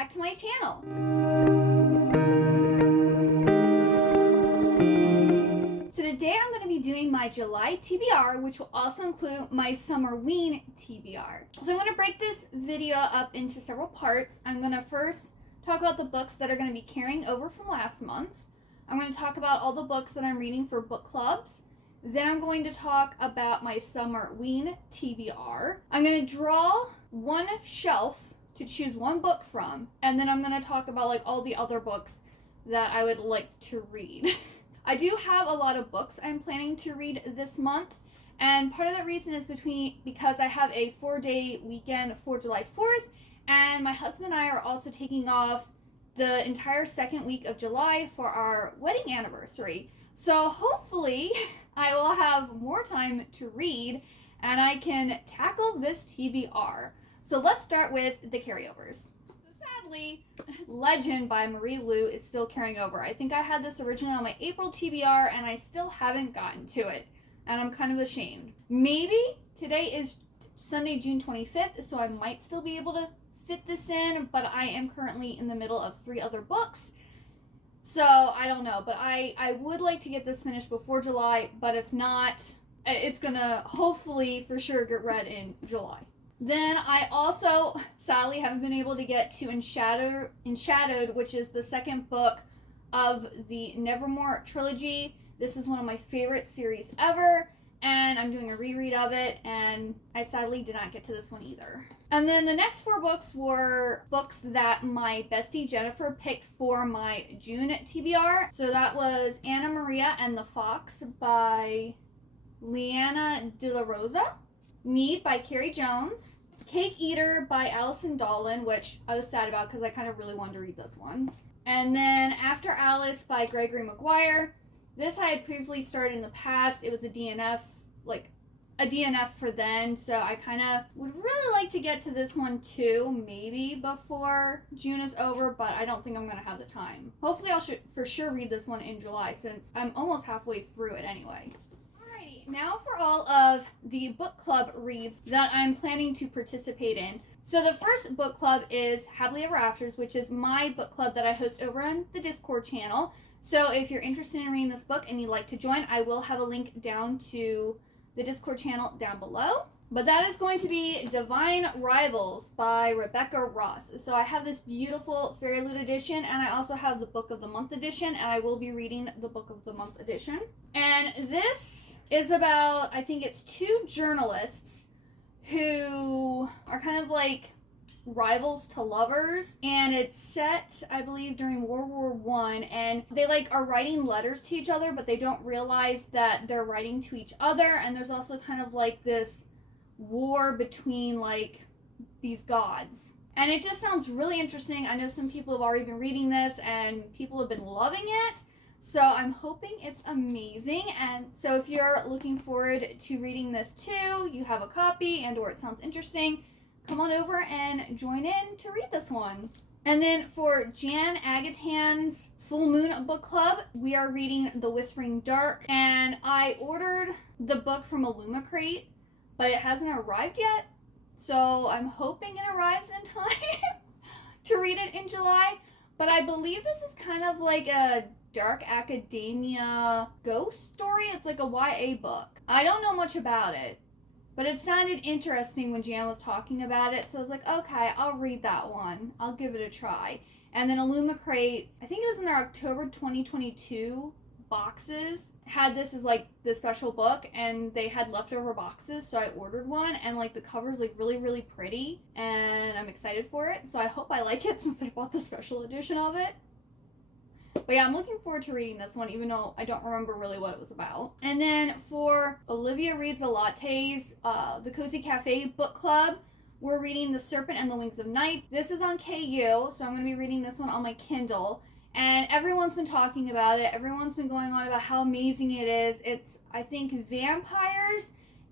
back to my channel. So today I'm going to be doing my July TBR, which will also include my Summerween TBR. So I'm going to break this video up into several parts. I'm going to first talk about the books that are going to be carrying over from last month. I'm going to talk about all the books that I'm reading for book clubs. Then I'm going to talk about my Summerween TBR. I'm going to draw one shelf to choose one book from, and then I'm going to talk about like all the other books that I would like to read. I do have a lot of books I'm planning to read this month, and part of that reason is because I have a 4-day weekend for July 4th, and my husband and I are also taking off the entire second week of July for our wedding anniversary. So hopefully I will have more time to read and I can tackle this TBR. So let's start with the carryovers. Sadly, Legend by Marie Lu is still carrying over. I think I had this originally on my April TBR and I still haven't gotten to it, and I'm kind of ashamed. Maybe today is Sunday, June 25th, so I might still be able to fit this in, but I am currently in the middle of 3 other books, so I don't know. But I would like to get this finished before July, but if not, it's gonna hopefully for sure get read in July. Then I also sadly haven't been able to get to Enshadowed, which is the second book of the Nevermore trilogy. This is one of my favorite series ever, and I'm doing a reread of it, and I sadly did not get to this one either. And then the next 4 books were books that my bestie Jennifer picked for my June TBR. So that was Anna Maria and the Fox by Liana De La Rosa, Need by Carrie Jones, Cake Eater by Allison Dolan, which I was sad about because I kind of really wanted to read this one. And then After Alice by Gregory Maguire. This I had previously started in the past. It was a DNF for then, so I kind of would really like to get to this one too, maybe before June is over, but I don't think I'm going to have the time. Hopefully I'll for sure read this one in July since I'm almost halfway through it anyway. Now for all of the book club reads that I'm planning to participate in. So the first book club is Happily Ever Afters, which is my book club that I host over on the Discord channel. So if you're interested in reading this book and you'd like to join, I will have a link down to the Discord channel down below. But that is going to be Divine Rivals by Rebecca Ross. So I have this beautiful Fairy Loot edition, and I also have the Book of the Month edition, and I will be reading the Book of the Month edition. And this is about, I think it's 2 journalists who are kind of like rivals to lovers, and it's set, I believe, during World War I, and they like are writing letters to each other, but they don't realize that they're writing to each other, and there's also kind of like this war between like these gods. And it just sounds really interesting. I know some people have already been reading this and people have been loving it. So I'm hoping it's amazing, and so if you're looking forward to reading this too, you have a copy and or it sounds interesting, come on over and join in to read this one. And then for Jan Agatan's Full Moon Book Club, we are reading The Whispering Dark, and I ordered the book from Illumicrate, but it hasn't arrived yet, so I'm hoping it arrives in time to read it in July. But I believe this is kind of like a dark academia ghost story. It's like a YA book. I don't know much about it, but it sounded interesting when Jan was talking about it, so I was like, okay, I'll read that one. I'll give it a try. And then Illumicrate, I think it was in their October 2022 boxes, had this as like the special book, and they had leftover boxes, so I ordered one, and like the cover's like really, really pretty, and I'm excited for it, so I hope I like it since I bought the special edition of it. But yeah, I'm looking forward to reading this one, even though I don't remember really what it was about. And then for Olivia Reads the Lattes, the Cozy Cafe Book Club, we're reading The Serpent and the Wings of Night. This is on KU, so I'm going to be reading this one on my Kindle. And everyone's been talking about it. Everyone's been going on about how amazing it is. It's, I think, vampires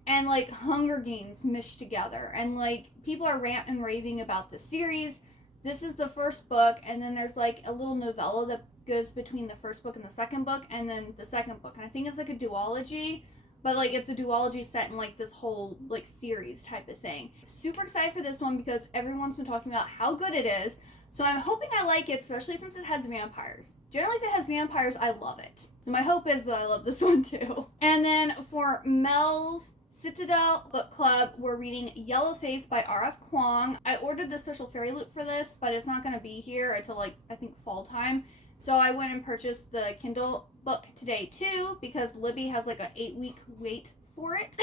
and like Hunger Games meshed together. And like people are ranting and raving about the series. This is the first book, and then there's like a little novella that goes between the first book and the second book, and then the second book. And I think it's like a duology but like it's a duology set in like this whole like series type of thing. Super excited for this one because everyone's been talking about how good it is. So I'm hoping I like it, especially since it has vampires. Generally, if it has vampires, I love it. So my hope is that I love this one too. And then for Mel's Citadel Book Club, we're reading Yellowface by R.F. Kuang. I ordered the special fairy loot for this, but it's not going to be here until like, I think fall time. So I went and purchased the Kindle book today too, because Libby has like an 8-week wait for it.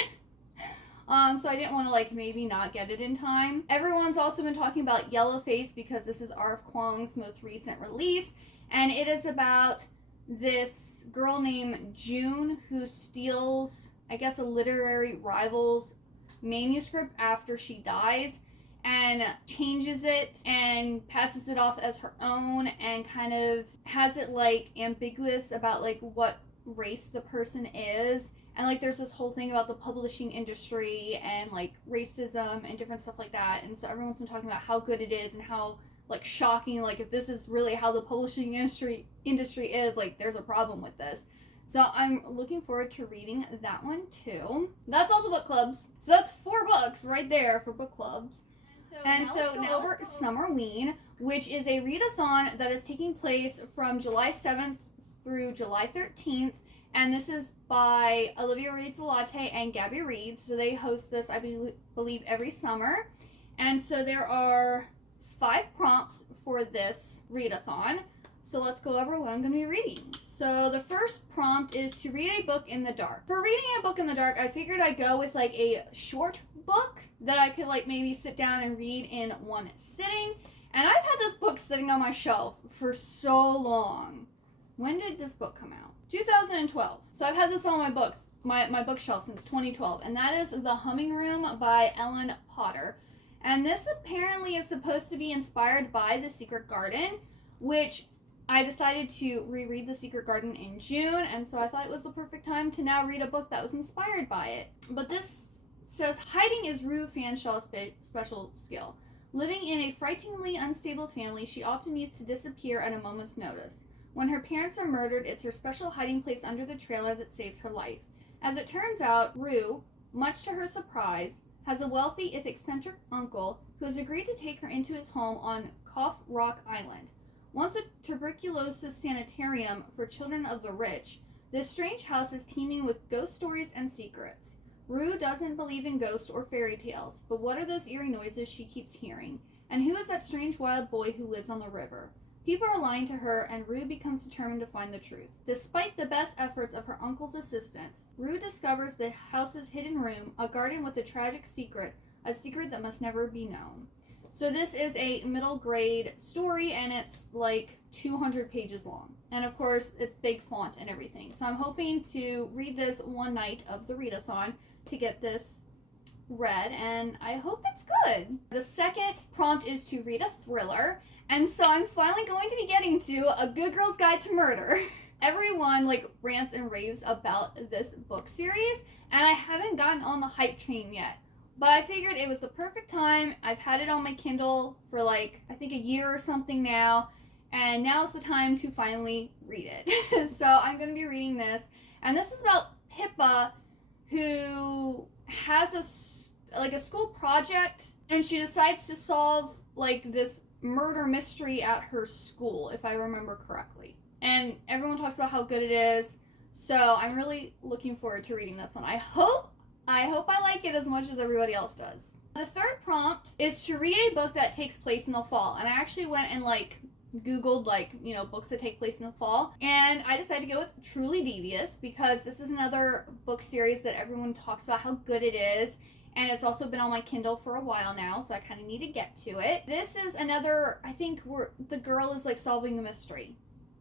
So I didn't want to like maybe not get it in time. Everyone's also been talking about Yellowface because this is R.F. Kuang's most recent release, and it is about this girl named June who steals, I guess, a literary rival's manuscript after she dies and changes it and passes it off as her own and kind of has it like ambiguous about like what race the person is. And like there's this whole thing about the publishing industry and like racism and different stuff like that. And so everyone's been talking about how good it is and how like shocking, like if this is really how the publishing industry is, like there's a problem with this. So I'm looking forward to reading that one too. That's all the book clubs. So that's 4 books right there for book clubs. And so now we're at Summerween, which is a readathon that is taking place from July 7th through July 13th. And this is by Olivia Reads a Latte and Gabby Reads. So they host this, I believe, every summer. And so there are 5 prompts for this readathon. So let's go over what I'm going to be reading. So the first prompt is to read a book in the dark. For reading a book in the dark, I figured I'd go with like a short book that I could like maybe sit down and read in one sitting. And I've had this book sitting on my shelf for so long. When did this book come out? 2012. So I've had this on my bookshelf since 2012. And that is The Humming Room by Ellen Potter. And this apparently is supposed to be inspired by The Secret Garden, which I decided to reread The Secret Garden in June, and so I thought it was the perfect time to now read a book that was inspired by it. But this says, hiding is Rue Fanshaw's special skill. Living in a frighteningly unstable family, she often needs to disappear at a moment's notice. When her parents are murdered, it's her special hiding place under the trailer that saves her life. As it turns out, Rue, much to her surprise, has a wealthy, if eccentric, uncle who has agreed to take her into his home on Cough Rock Island. Once a tuberculosis sanitarium for children of the rich, this strange house is teeming with ghost stories and secrets. Rue doesn't believe in ghosts or fairy tales, but what are those eerie noises she keeps hearing? And who is that strange wild boy who lives on the river? People are lying to her, and Rue becomes determined to find the truth. Despite the best efforts of her uncle's assistants, Rue discovers the house's hidden room, a garden with a tragic secret, a secret that must never be known. So this is a middle grade story, and it's like 200 pages long. And of course, it's big font and everything. So I'm hoping to read this one night of the readathon to get this read, and I hope it's good. The second prompt is to read a thriller, and so I'm finally going to be getting to A Good Girl's Guide to Murder. Everyone like rants and raves about this book series, and I haven't gotten on the hype train yet. But I figured it was the perfect time. I've had it on my Kindle for like, I think a year or something now. And now's the time to finally read it. So I'm going to be reading this. And this is about Pippa, who has a school project. And she decides to solve like this murder mystery at her school, if I remember correctly. And everyone talks about how good it is. So I'm really looking forward to reading this one. I hope I like it as much as everybody else does. The third prompt is to read a book that takes place in the fall. And I actually went and Googled books that take place in the fall. And I decided to go with Truly Devious because this is another book series that everyone talks about how good it is. And it's also been on my Kindle for a while now, so I kind of need to get to it. This is another, I think, where the girl is solving a mystery.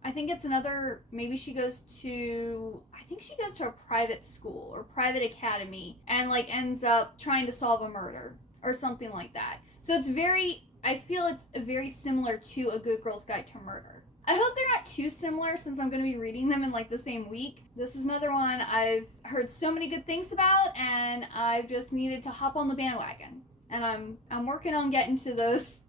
I think it's another, maybe she goes to a private school or private academy and ends up trying to solve a murder or something like that. So I feel it's very similar to A Good Girl's Guide to Murder. I hope they're not too similar since I'm going to be reading them in the same week. This is another one I've heard so many good things about, and I've just needed to hop on the bandwagon. And I'm working on getting to those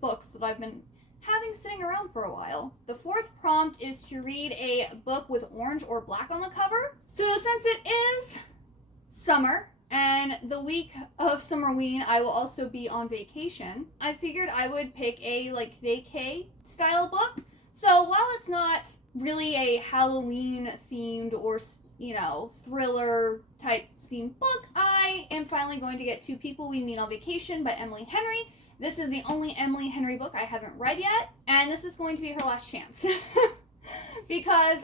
books that I've been having sitting around for a while. The fourth prompt is to read a book with orange or black on the cover. So since it is summer, and the week of Summerween I will also be on vacation. I figured I would pick a like vacay style book. So while it's not really a Halloween themed or, you know, thriller type themed book, I am finally going to get To People We Meet on Vacation by Emily Henry. This is the only Emily Henry book I haven't read yet, and this is going to be her last chance. Because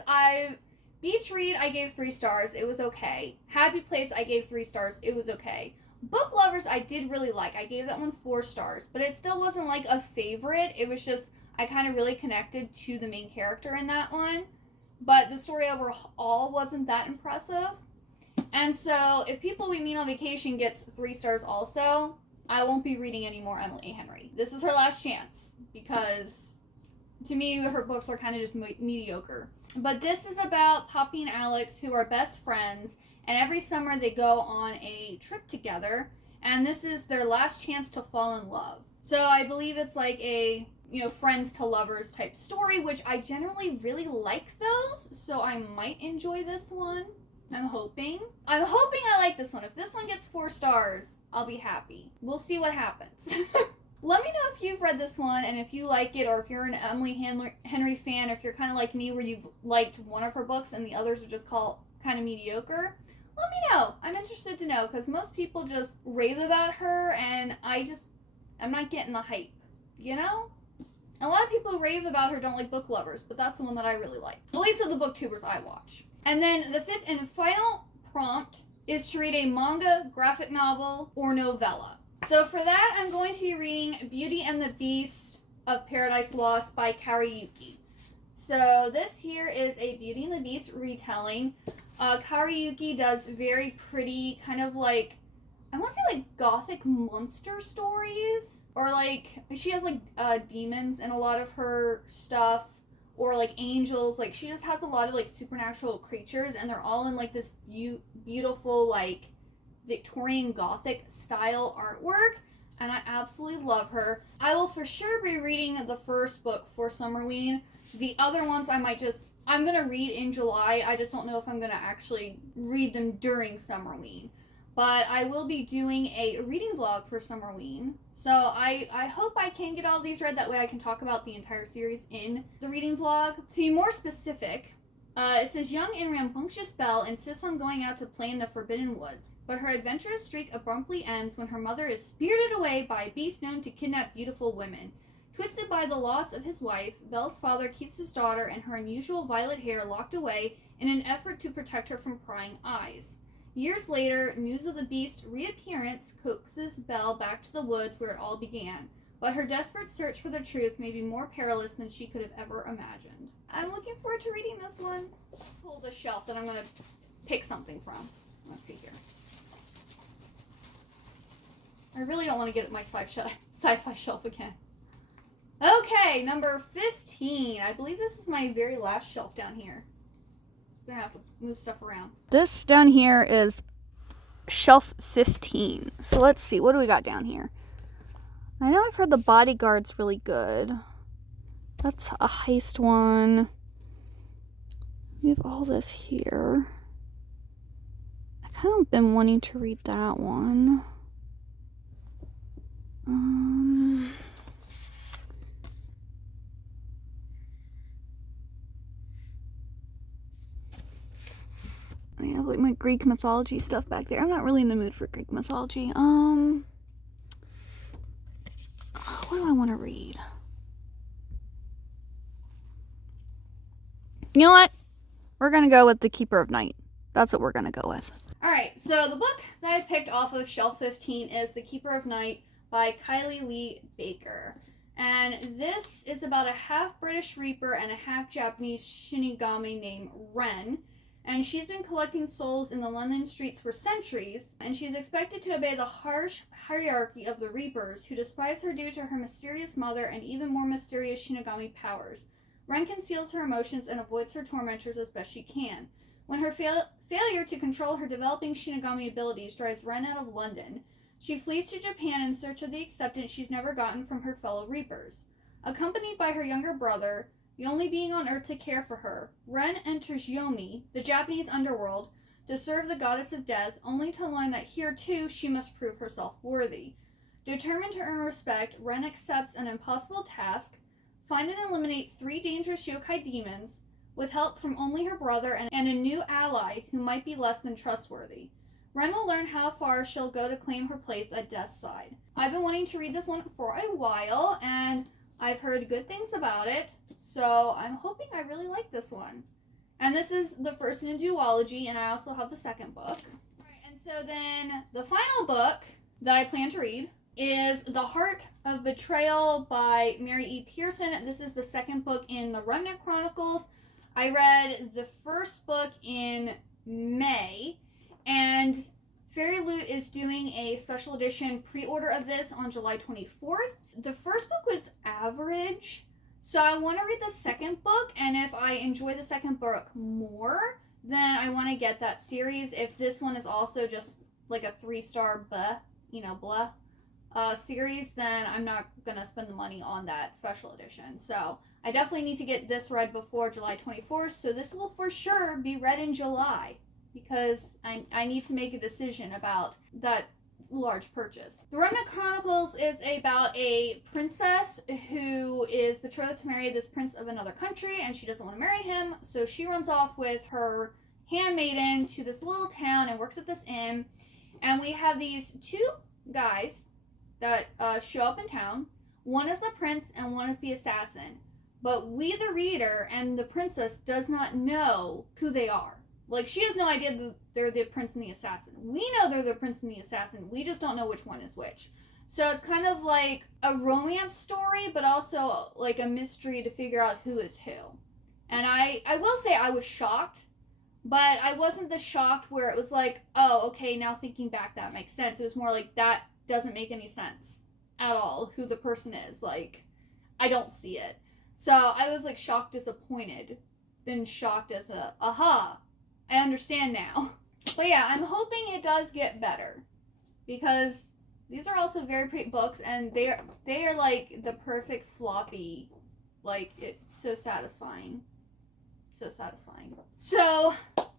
Beach Read, I gave 3 stars. It was okay. Happy Place, I gave 3 stars. It was okay. Book Lovers, I did really like. I gave that one 4 stars, but it still wasn't like a favorite. It was just, I kind of really connected to the main character in that one, but the story overall wasn't that impressive. And so if People We Meet on Vacation gets 3 stars also, I won't be reading any more Emily Henry. This is her last chance, because to me, her books are kind of just mediocre. But this is about Poppy and Alex, who are best friends, and every summer they go on a trip together, and this is their last chance to fall in love. So I believe it's like a, you know, friends to lovers type story, which I generally really like those, so I might enjoy this one. I'm hoping I like this one. If this one gets 4 stars, I'll be happy. We'll see what happens. Let me know if you've read this one and if you like it, or if you're an Emily Henry fan, or if you're kind of like me where you've liked one of her books and the others are just kind of mediocre. Let me know. I'm interested to know, because most people just rave about her and I'm not getting the hype, you know? A lot of people who rave about her don't like Book Lovers, but that's the one that I really like. At least of the booktubers I watch. And then the 5th and final prompt is to read a manga, graphic novel, or novella. So for that, I'm going to be reading Beauty and the Beast of Paradise Lost by Kariyuki. So this here is a Beauty and the Beast retelling. Kariyuki does very pretty, kind of like, I want to say like gothic monster stories. Or like, she has like demons in a lot of her stuff. Or like angels. Like, she just has a lot of like supernatural creatures, and they're all in like this beautiful like Victorian Gothic style artwork, and I absolutely love her. I will for sure be reading the first book for Summerween. The other ones I'm gonna read in July. I just don't know if I'm gonna actually read them during Summerween. But I will be doing a reading vlog for Summerween. So I hope I can get all these read. That way I can talk about the entire series in the reading vlog. To be more specific, it says, young and rambunctious Belle insists on going out to play in the Forbidden Woods, but her adventurous streak abruptly ends when her mother is spirited away by a beast known to kidnap beautiful women. Twisted by the loss of his wife, Belle's father keeps his daughter and her unusual violet hair locked away in an effort to protect her from prying eyes. Years later, news of the beast's reappearance coaxes Belle back to the woods where it all began, but her desperate search for the truth may be more perilous than she could have ever imagined. I'm looking forward to reading this one. Pull the shelf that I'm going to pick something from. Let's see here. I really don't want to get at my sci-fi shelf again. Okay, number 15. I believe this is my very last shelf down here. I'm going to have to move stuff around. This down here is shelf 15. So let's see. What do we got down here? I know I've heard The Bodyguard's really good. That's a heist one. We have all this here. I kind of been wanting to read that one. I have like my Greek mythology stuff back there. I'm not really in the mood for Greek mythology. What do I want to read? You know what? We're going to go with The Keeper of Night. That's what we're going to go with. Alright, so the book that I picked off of shelf 15 is The Keeper of Night by Kylie Lee Baker. And this is about a half British Reaper and a half Japanese Shinigami named Ren. And she's been collecting souls in the London streets for centuries, and she's expected to obey the harsh hierarchy of the Reapers, who despise her due to her mysterious mother and even more mysterious Shinigami powers. Ren conceals her emotions and avoids her tormentors as best she can. When her failure to control her developing Shinigami abilities drives Ren out of London, she flees to Japan in search of the acceptance she's never gotten from her fellow Reapers. Accompanied by her younger brother, the only being on Earth to care for her, Ren enters Yomi, the Japanese underworld, to serve the goddess of death, only to learn that here too she must prove herself worthy. Determined to earn respect, Ren accepts an impossible task: find and eliminate 3 dangerous yokai demons, with help from only her brother and a new ally who might be less than trustworthy. Ren will learn how far she'll go to claim her place at Death's side. I've been wanting to read this one for a while, and I've heard good things about it, so I'm hoping I really like this one. And this is the first in a duology, and I also have the second book. Alright, and so then the final book that I plan to read is The Heart of Betrayal by Mary E. Pearson. This is the second book in the Remnant Chronicles. I read the first book in May, and Fairy Loot is doing a special edition pre-order of this on July 24th. The first book was average, so I want to read the second book, and if I enjoy the second book more, then I want to get that series. If this one is also just like a 3-star blah series, then I'm not going to spend the money on that special edition. So I definitely need to get this read before July 24th, so this will for sure be read in July, because I need to make a decision about that large purchase. The Remnant Chronicles is about a princess who is betrothed to marry this prince of another country, and she doesn't want to marry him, so she runs off with her handmaiden to this little town and works at this inn. And we have these 2 guys that show up in town. One is the prince and one is the assassin. But we, the reader, and the princess does not know who they are. Like, she has no idea that they're the prince and the assassin. We know they're the prince and the assassin. We just don't know which one is which. So it's kind of like a romance story, but also like a mystery to figure out who is who. And I will say I was shocked, but I wasn't the shocked where it was like, oh, okay, now thinking back, that makes sense. It was more like, that doesn't make any sense at all, who the person is. Like, I don't see it. So I was like shocked, disappointed, then shocked as a, aha, I understand now. But yeah, I'm hoping it does get better, because these are also very pretty books, and they are like the perfect floppy, like, it's so satisfying. So satisfying. So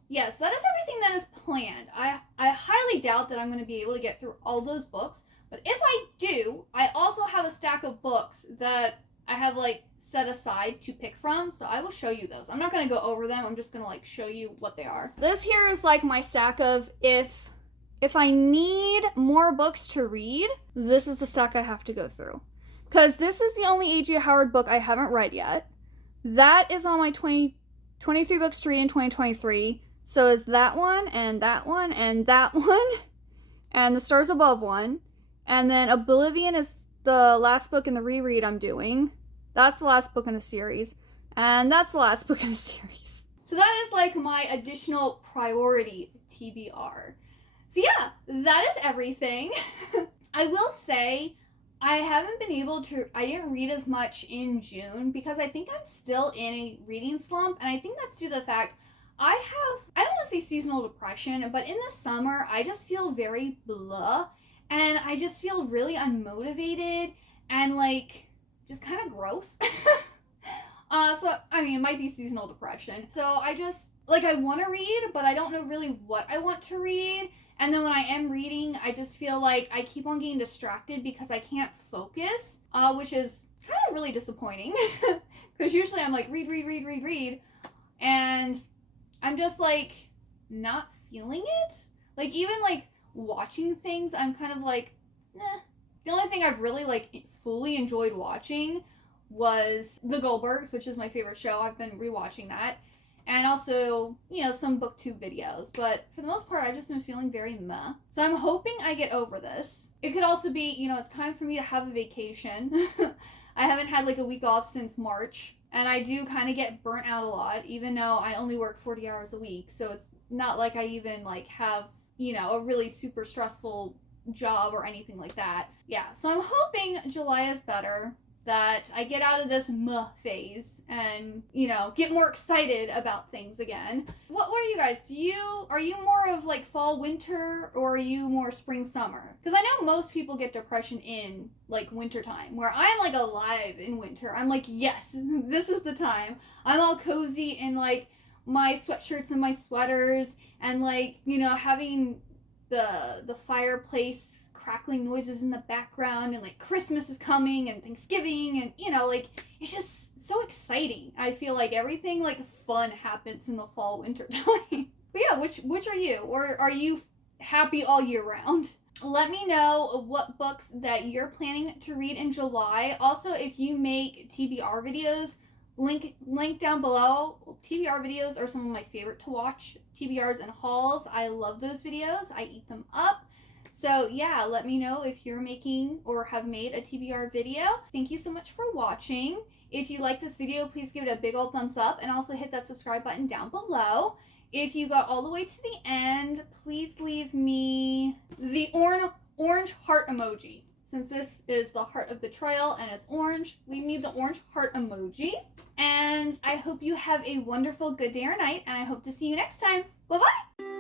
yes, that is everything that is planned. I highly doubt that I'm going to be able to get through all those books, but if I do, I also have a stack of books that I have like set aside to pick from, so I will show you those. I'm not going to go over them, I'm just going to like show you what they are. This here is like my stack of, if I need more books to read, this is the stack I have to go through. Because this is the only A.J. Howard book I haven't read yet. That is on my 23 books to read in 2023. So is that one, and that one, and that one, and The Stars Above one. And then Oblivion is the last book in the reread I'm doing. That's the last book in a series. And that's the last book in a series. So that is like my additional priority TBR. So yeah, that is everything. I will say, I haven't been able to, I didn't read as much in June because I think I'm still in a reading slump, and I think that's due to the fact I don't want to say seasonal depression, but in the summer, I just feel very blah, and I just feel really unmotivated, and like, just kind of gross. So, I mean, it might be seasonal depression. So I just, like, I want to read, but I don't know really what I want to read. And then when I am reading, I just feel like I keep on getting distracted because I can't focus, which is kind of really disappointing. Because usually I'm like, read. And I'm just like, not feeling it. Like, even like watching things, I'm kind of like, nah. The only thing I've really like fully enjoyed watching was The Goldbergs, which is my favorite show. I've been rewatching that. And also, you know, some booktube videos. But for the most part, I've just been feeling very meh. So I'm hoping I get over this. It could also be, you know, it's time for me to have a vacation. I haven't had like a week off since March. And I do kind of get burnt out a lot, even though I only work 40 hours a week. So it's not like I even like have, you know, a really super stressful job or anything like that. Yeah, so I'm hoping July is better, that I get out of this meh phase and, you know, get more excited about things again. What are you guys? Are you more of like fall, winter, or are you more spring, summer? Because I know most people get depression in like winter time, where I'm like alive in winter. I'm like, yes, this is the time. I'm all cozy in like my sweatshirts and my sweaters, and like, you know, having the fireplace crackling noises in the background, and like Christmas is coming and Thanksgiving, and you know, like it's just so exciting. I feel like everything like fun happens in the fall winter time. But yeah, which are you? Or are you happy all year round? Let me know what books that you're planning to read in July. Also, if you make TBR videos, link down below. TBR videos are some of my favorite to watch. TBRs and hauls. I love those videos. I eat them up. So yeah, let me know if you're making or have made a TBR video. Thank you so much for watching. If you like this video, please give it a big old thumbs up and also hit that subscribe button down below. If you got all the way to the end, please leave me the orange heart emoji. Since this is the heart of betrayal and it's orange, leave me the orange heart emoji. And I hope you have a wonderful good day or night, and I hope to see you next time. Bye-bye!